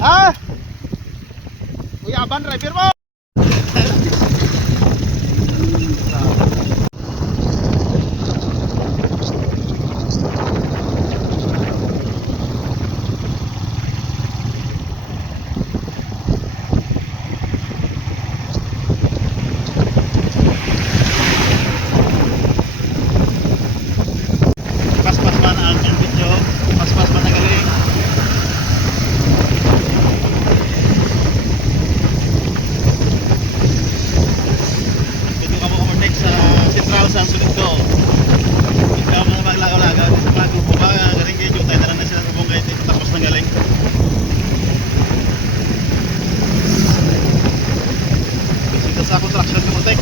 Ha? Kuya Aban, driver mo! Pas-pas man ang video, pas-pas man ang galing. Dito ka mo kumontek sa Central sa sunod ko. Ikaw mga maglagaw-lagaw sa mga grupo ba, galing kayo, tayo na lang na sila subong kayo, tapos ng galing. Dito sa construction kumontek.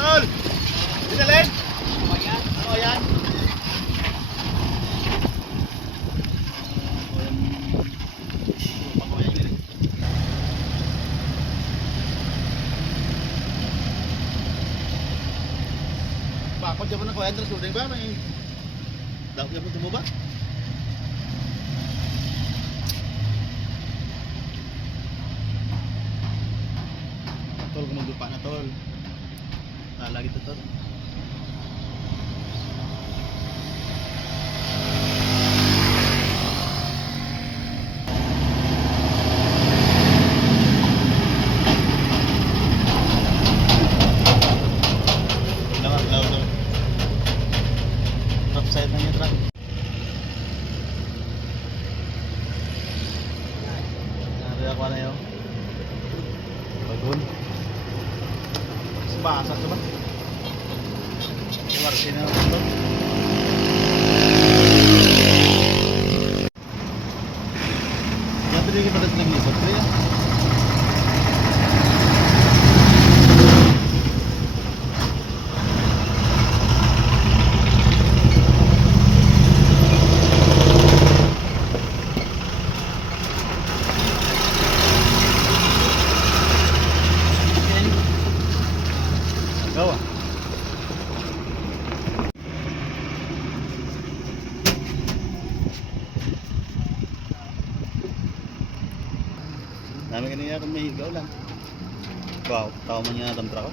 Tol! Dinalin! Ano yan? Bakit dyan mo na kuya, Andres, ba? May dapat dyan mo tumubak? Tol, kung magdupa na tol. Lagi to tol. Law tol. Top side na yung truck. Nari ako na yun. Bagun. Basa ito ba? Warsin na ito. Yan pwede kita naglisot ko yan. Gawa. Dami ka niya kung may higaw lang. Wow, tao man niya natamtra ko.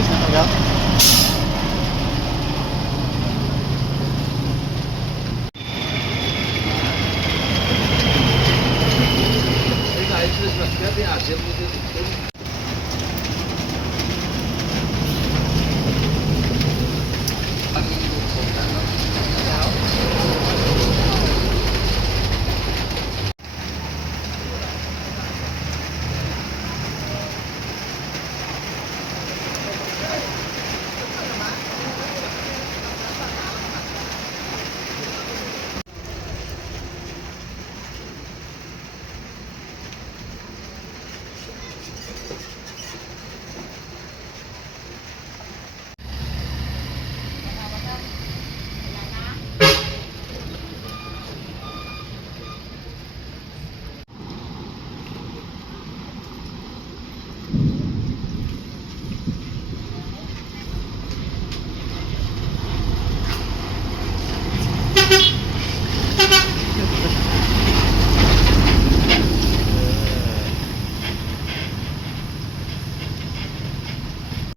Bis na tagal. Aí, você já tem a